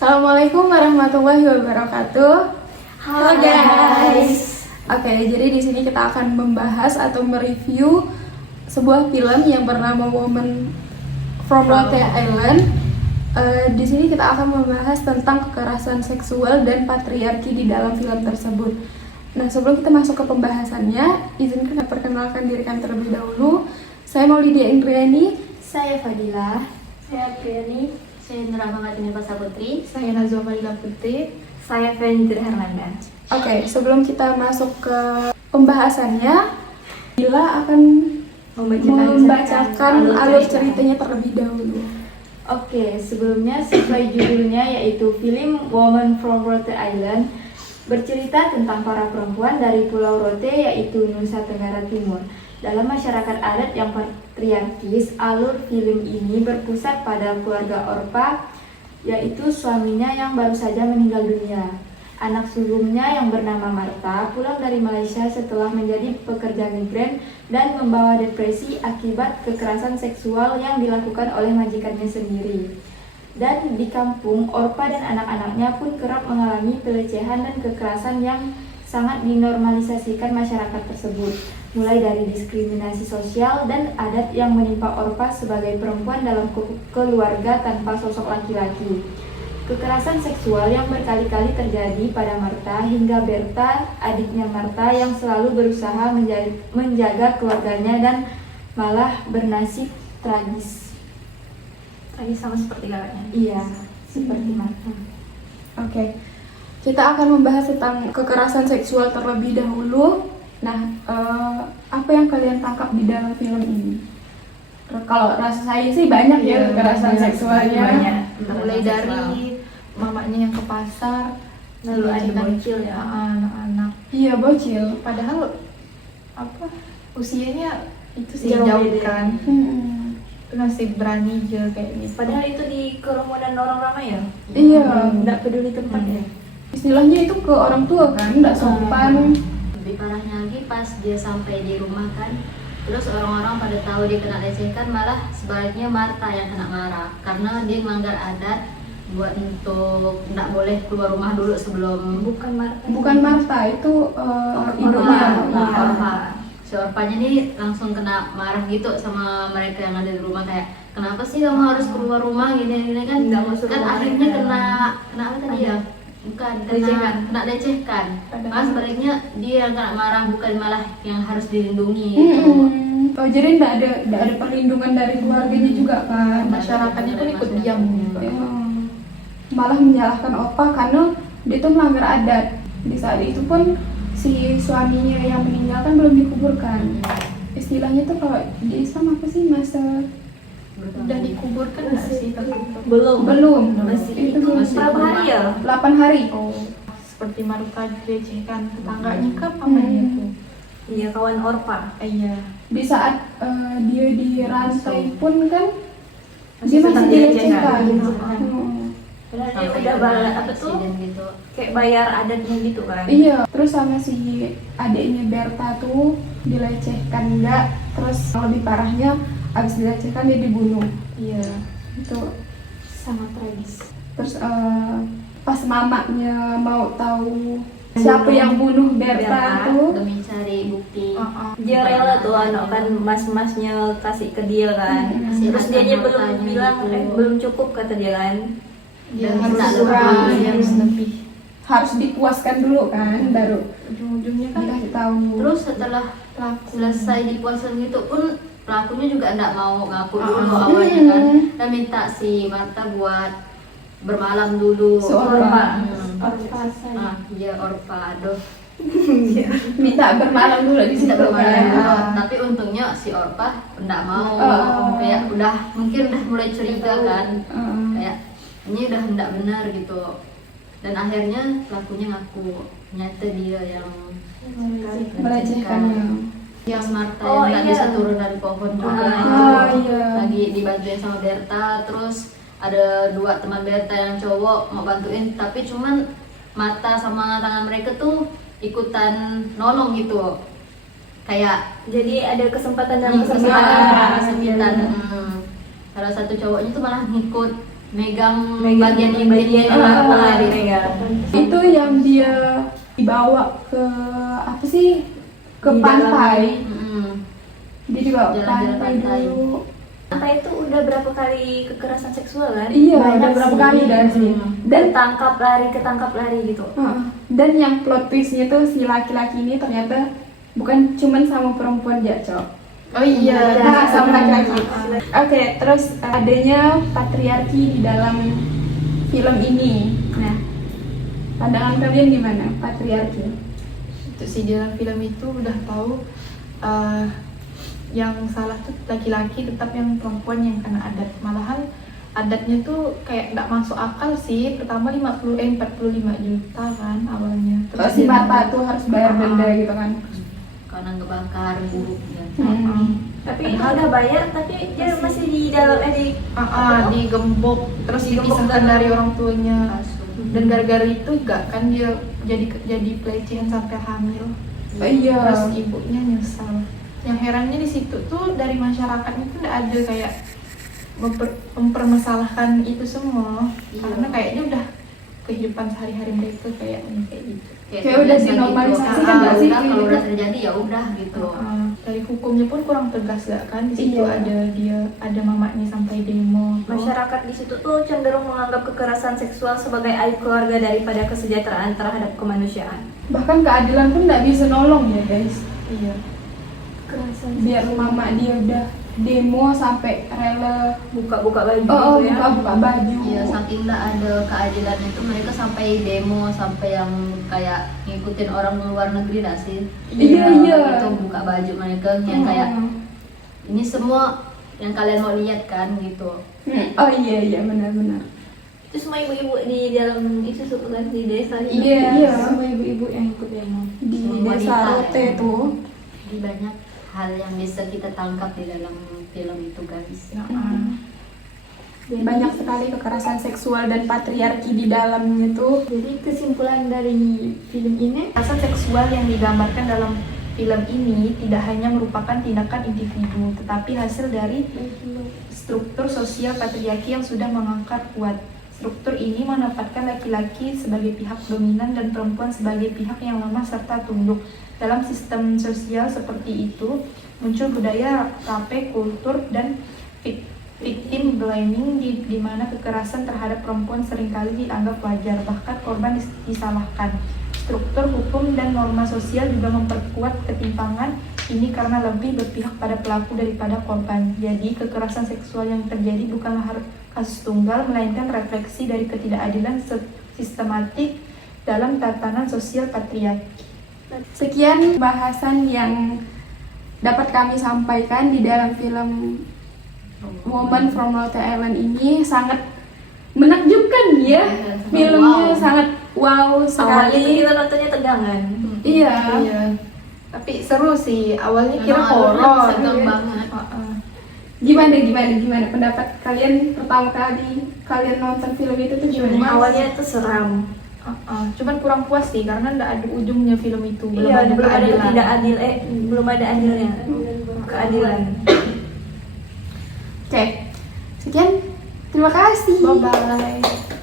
Assalamualaikum warahmatullahi wabarakatuh. Halo guys. Oke, jadi di sini kita akan membahas atau mereview sebuah film yang bernama Woman from Lotte Island. Di sini kita akan membahas tentang kekerasan seksual dan patriarki di dalam film tersebut. Nah, sebelum kita masuk ke pembahasannya, izinkan saya perkenalkan diri kami terlebih dahulu. Saya Maulidia Indriani. Saya Fadila. Saya Priani. Saya Nur Rahmatini Pasaputri. Saya Nazwa Fadila Putri. Saya Fenitri Herlanda. Oke, sebelum kita masuk ke pembahasannya, Bila akan membacakan alur ceritanya terlebih dahulu. Oke, sebelumnya sesuai judulnya yaitu film Woman from Lotte Island, bercerita tentang para perempuan dari Pulau Rote yaitu Nusa Tenggara Timur. Dalam masyarakat adat yang patriarkis, alur film ini berpusat pada keluarga Orpa, yaitu suaminya yang baru saja meninggal dunia. Anak sulungnya yang bernama Marta pulang dari Malaysia setelah menjadi pekerja migran dan membawa depresi akibat kekerasan seksual yang dilakukan oleh majikannya sendiri. Dan di kampung, Orpa dan anak-anaknya pun kerap mengalami pelecehan dan kekerasan yang sangat dinormalisasikan masyarakat tersebut, mulai dari diskriminasi sosial dan adat yang menimpa Orpa sebagai perempuan dalam keluarga tanpa sosok laki-laki. Kekerasan seksual yang berkali-kali terjadi pada Marta hingga Berta, adiknya Marta yang selalu berusaha menjaga keluarganya dan malah bernasib tragis. Tragis sama seperti kakaknya. Iya, seperti Marta. Oke, kita akan membahas tentang kekerasan seksual terlebih dahulu. Nah, apa yang kalian tangkap di dalam film ini? Kalau rasa saya sih banyak ya kekerasan seksualnya. Banyak. Mulai dari mamanya yang ke pasar, Lalu ada mengajarkan bocil ya. anak-anak. Iya, bocil. Padahal usianya itu sih Jauh jauh beda. kan. Masih berani aja kayak gitu. Padahal itu di kerumunan orang ramai ya. Iya, Nggak peduli tempat ya. istilahnya itu ke orang tua kan, nggak sopan. Lebih parahnya lagi pas dia sampai di rumah kan, terus orang-orang pada tahu dia kena lecehkan, malah sebaliknya Marta yang kena marah karena dia melanggar adat buat untuk nggak boleh keluar rumah dulu sebelum Bukan Marta, itu ibunya. Orpa. Si Orpanya nih langsung kena marah gitu sama mereka yang ada di rumah, kayak kenapa sih kamu harus keluar rumah gini kan? Nggak masuk Kan rumah akhirnya mereka. kena apa tadi ya? Bukan Lecehkan. kena lecehkan. Padahal- Malah sebaliknya dia yang kena marah, bukan malah yang harus dilindungi gitu. Oh, jadi nggak ada perlindungan dari keluarganya juga kan? Masyarakatnya pun ikut diam. Malah menyalahkan Opa karena dia tuh melanggar adat. Di saat itu pun si suaminya yang meninggal kan belum dikuburkan. Istilahnya tuh kalau di Islam apa sih, masa Udah dikuburkan nggak sih? Belum. Masih itu masih Berapa hari ya? 8 hari. Oh, seperti Marta dilecehkan tetangganya ke pamannya tuh. Iya, kawan Orpa. Iya. Di saat dia dirantai pun kan Masih dia tetap masih dilecehkan. dilecehkan. Padahal dia Sampai udah kena balas apa tuh? insiden gitu. Kayak bayar adatnya gitu kan. Iya, terus sama si adiknya Berta tuh dilecehkan enggak, terus yang lebih parahnya abis dilecehkan dia dibunuh. Iya. Itu Sangat tragis. terus pas mamanya mau tahu siapa yang bunuh Berta Berta. tuh, Demi cari bukti. Dia rela tuh anak kan mas-masnya kasih ke dia kan. Terus Kasih dia harta belum hartanya bilang gitu. belum cukup kata dia kan. Dia Dan harus minta kurang, lebih. dia harus lebih. harus dipuaskan dulu kan, baru Ujung-ujungnya kan dikasih tahu. Terus setelah pelaku. selesai dipuasin gitu pun pelakunya juga enggak mau ngaku dulu Ah. awalnya kan, dan minta si Marta buat bermalam dulu. Si Orpa. Ah, dia Orpa, aduh. minta bermalam dulu di situ Tidak bermalam kan. dulu. Tapi untungnya si Orpa enggak mau. Kayak mungkin udah mulai curiga kan. Kayak ini udah enggak benar gitu. Dan akhirnya pelakunya ngaku, ternyata dia yang Melecehkannya. Yang Marta Oh, yang nggak iya. bisa turun dari pohon juga Ah, itu iya. lagi dibantuin sama Berta. Terus ada 2 teman Berta yang cowok mau bantuin, tapi cuman mata sama tangan mereka tuh ikutan nolong gitu, kayak Jadi ada kesempatan dalam kesempitan. kesempatan. Salah satu cowoknya tuh malah ngikut megang bagian bagian yang Ah. dipegang. Itu yang dia dibawa ke apa sih? Ke Di pantai. Dia dibawa ke Jalan-jalan pantai pantai. dulu. Pantai itu udah berapa kali kekerasan seksual kan? Iya, Banyak udah berapa sih. kali udah sih. Dan Ketangkap lari gitu. dan yang plot twistnya tuh si laki-laki ini ternyata bukan cuman sama perempuan aja, Cok. Oh iya. Nah, sama laki-laki. Oke, terus adanya patriarki di dalam film ini. Nah, pandangan kalian gimana patriarki? Itu sih di dalam film itu udah tahu yang salah tuh laki-laki, tetap yang perempuan yang kena adat. Malahan adatnya tuh kayak nggak masuk akal sih. Pertama 45 juta kan awalnya. Terus si dia Marta nambah. tuh harus bayar denda gitu kan. karena ngebakar buruknya. Tapi itu udah bayar, tapi dia masih di dalam Digembok, terus Digembok dipisahkan dalam- dari orang tuanya. Kasus. Dan gara-gara itu gak kan dia jadi pelecehan sampai hamil. Oh iya. Terus ibunya nyesal. Yang herannya di situ tuh dari masyarakatnya tuh nggak ada kayak mempermasalahkan itu semua. Iya. Karena kayaknya udah kehidupan sehari-hari mereka kayak gitu. Kayak udah biasa dinormalisasikan gitu. nggak sih? Udah, kalau udah terjadi ya udah gitu. Dari hukumnya pun kurang tegas gak kan? Di situ Iya. ada mamanya sampai demo. masyarakat di situ tuh cenderung menganggap kekerasan seksual sebagai aib keluarga daripada kesejahteraan terhadap kemanusiaan. Bahkan keadilan pun nggak bisa nolong ya guys. Iya. Biar mama dia udah demo sampai rela Buka-buka baju oh gitu ya. buka baju. Iya, saking nggak ada keadilan itu mereka sampai demo, sampai yang kayak ngikutin orang luar negeri nggak sih? Iya, iya. Itu buka baju mereka yang kayak ini semua yang kalian mau lihat kan gitu. Oh iya benar-benar. Itu semua ibu-ibu di dalam itu kan di desa itu. Iya. Semua ibu-ibu yang ikut demo. Di Semua desa wanita, Rote ya. tuh. Jadi banyak hal yang bisa kita tangkap di dalam film itu guys. Banyak sekali kekerasan seksual dan patriarki di dalamnya tuh. Jadi kesimpulan dari film ini, Kekerasan seksual yang digambarkan dalam film ini tidak hanya merupakan tindakan individu, tetapi hasil dari struktur sosial patriarki yang sudah mengangkat kuat. Struktur ini menempatkan laki-laki sebagai pihak dominan dan perempuan sebagai pihak yang lemah serta tunduk. Dalam sistem sosial seperti itu, muncul budaya rape, kultur, dan victim blaming di mana kekerasan terhadap perempuan seringkali dianggap wajar, bahkan korban disalahkan. Struktur hukum dan norma sosial juga memperkuat ketimpangan ini karena lebih berpihak pada pelaku daripada korban. Jadi, kekerasan seksual yang terjadi bukanlah kasus tunggal, melainkan refleksi dari ketidakadilan sistematik dalam tatanan sosial patriarki. Sekian bahasan yang dapat kami sampaikan di dalam film Woman from Lotte Island ini. Sangat menakjubkan ya. Filmnya sangat wow awalnya sekali. kita nontonnya tegangan. Iya. Iya. Tapi seru sih. Awalnya kira Memang alurnya horor. tegang Iya. banget. Gimana pendapat kalian pertama kali kalian nonton film itu tuh gimana? Awalnya itu seram. Cuman kurang puas sih karena nggak ada ujungnya film itu. Belum Iya, ada belum ada keadilan. ketidakadil, belum ada adilnya. Keadilan. Oke. Sekian. Terima kasih. Bye bye.